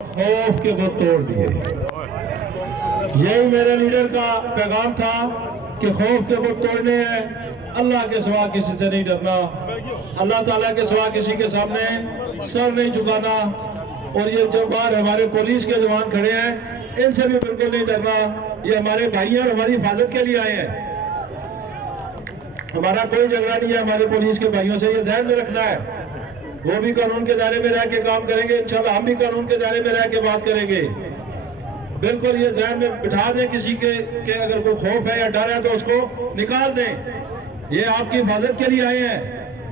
خوف کے بت توڑ دیے۔ یہی میرے لیڈر کا پیغام تھا کہ خوف کے بت توڑنے ہیں، اللہ کے سوا کسی سے نہیں ڈرنا، اللہ تعالیٰ کے سوا کسی کے سامنے سر نہیں جھکانا، اور یہ جو باہر ہمارے پولیس کے جوان کھڑے ہیں ان سے بھی بالکل نہیں ڈرنا، یہ ہمارے بھائی ہیں اور ہماری حفاظت کے لیے آئے ہیں، ہمارا کوئی جھگڑا نہیں ہے ہمارے پولیس کے بھائیوں سے، یہ ذہن میں رکھنا ہے۔ وہ بھی قانون کے دائرے میں رہ کے کام کریں گے، انشاءاللہ ہم بھی قانون کے دائرے میں رہ کے بات کریں گے۔ بالکل یہ ذہن میں بٹھا دیں کسی کے کہ اگر کوئی خوف ہے یا ڈر ہے تو اس کو نکال دیں، یہ آپ کی حفاظت کے لیے آئے ہیں،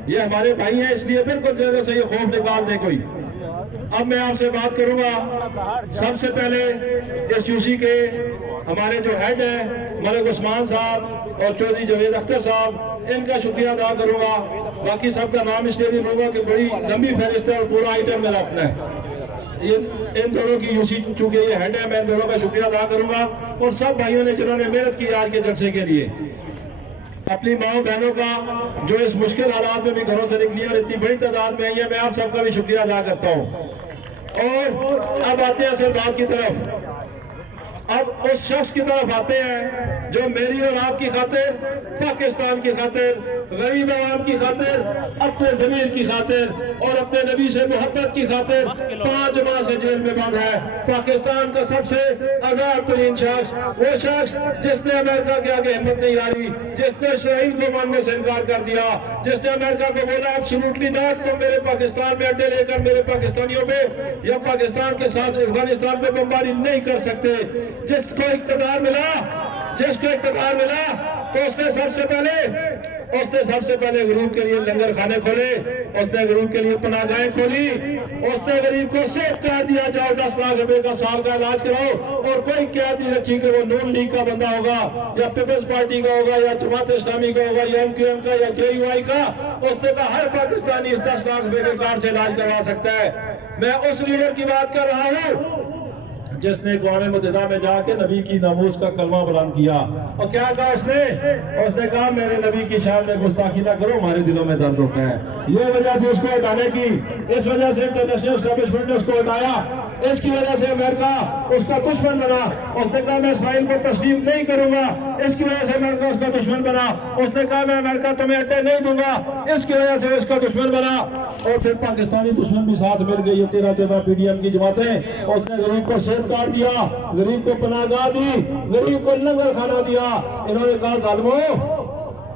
یہ ہمارے بھائی ہیں، اس لیے بالکل ذہن سے یہ خوف نکال دیں کوئی۔ اب میں آپ سے بات کروں گا، سب سے پہلے اس یو سی کے ہمارے جو ہیڈ ہیں ملک عثمان صاحب اور چودھری جاوید اختر صاحب، ان کا شکریہ ادا کروں گا، باقی سب کا نام اس لیے نہیں لوں گا کہ بڑی لمبی فہرست ہے اور پورا آئٹم میرا اپنا ہے۔ ان دونوں کی یو سی چونکہ یہ ہیڈ ہے، میں ان دونوں کا شکریہ ادا کروں گا، اور سب بھائیوں نے جنہوں نے محنت کی آج کے جلسے کے لیے، اپنی ماں بہنوں کا جو اس مشکل حالات میں بھی گھروں سے نکلی اور اتنی بڑی تعداد میں آئی ہے، میں آپ سب کا بھی شکریہ ادا کرتا ہوں۔ اور اب آتے ہیں اصل بات کی طرف، اب اس شخص کی طرف آتے ہیں جو میری اور آپ کی خاطر، پاکستان کی خاطر، غریب عوام کی خاطر، اپنے زمین کی خاطر اور اپنے نبی سے محبت کی خاطر 5 ماہ سے جیل میں بند ہے۔ پاکستان کا سب سے آزاد ترین شخص، وہ شخص جس نے امریکہ کے آگے ہمت نہیں ہاری، جس نے اسرائیل کو ماننے سے انکار کر دیا، جس نے امریکہ کو بولا ایبسولوٹلی ناٹ، تم میرے پاکستان میں اڈے لے کر میرے پاکستانیوں پہ یا پاکستان کے ساتھ افغانستان پہ بمباری نہیں کر سکتے۔ جس کو اقتدار ملا تو اس نے سب سے پہلے غریب کے لیے لنگر خانے کھولے، اس نے غریب کے لیے پناہ گاہیں کھولی، اس نے غریب کو صحت کارڈ دیا، جاؤ 10 لاکھ روپے کا سال کا علاج کراؤ، اور کوئی قید نہیں رکھی کہ وہ نون لیگ کا بندہ ہوگا یا پیپلز پارٹی کا ہوگا یا جماعت اسلامی کا ہوگا یا MQM کا یا JUI کا، اس نے کہا ہر پاکستانی اس 10 لاکھ روپے کے کارڈ سے علاج کروا سکتا ہے۔ میں اس لیڈر کی بات کر رہا ہوں جس نے اقوام متحدہ میں جا کے نبی کی ناموس کا کلمہ بلند کیا، اور کیا کہا اس نے کہا میرے نبی کی شان میں گستاخی نہ کرو، ہمارے دلوں میں درد ہوتا ہے۔ یہ وجہ تھی اس کو ہٹانے کی، اس وجہ سے انٹرنیشنل اسٹیبلشمنٹ نے اس کو ہٹایا، اس کی وجہ سے امریکہ اس کا دشمن بنا، اس نے کہا میں اسرائیل کو تسلیم نہیں کروں گا، اس کی وجہ سے امریکہ اس کا دشمن بنا، اس نے کہا میں امریکہ تمہیں اڈے نہیں دوں گا، اس کی وجہ سے اس کا دشمن بنا، اور پھر پاکستانی دشمن بھی ساتھ مل گئی، 13 PDM کی جماعتیں، اس نے غریب کو صحت کارڈ دیا، غریب کو پناہ گاہ دی، غریب کو لنگر کھانا دیا۔ انہوں نے کہا ظالمو،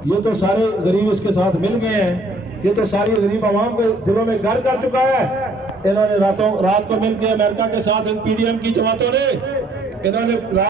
یہ تو سارے غریب اس کے ساتھ مل گئے ہیں، یہ تو ساری غریب عوام کے دلوں میں گھر کر چکا ہے۔ انہوں نے رات کو مل کے امریکہ کے ساتھ PDM کی جماعتوں نے انہوں نے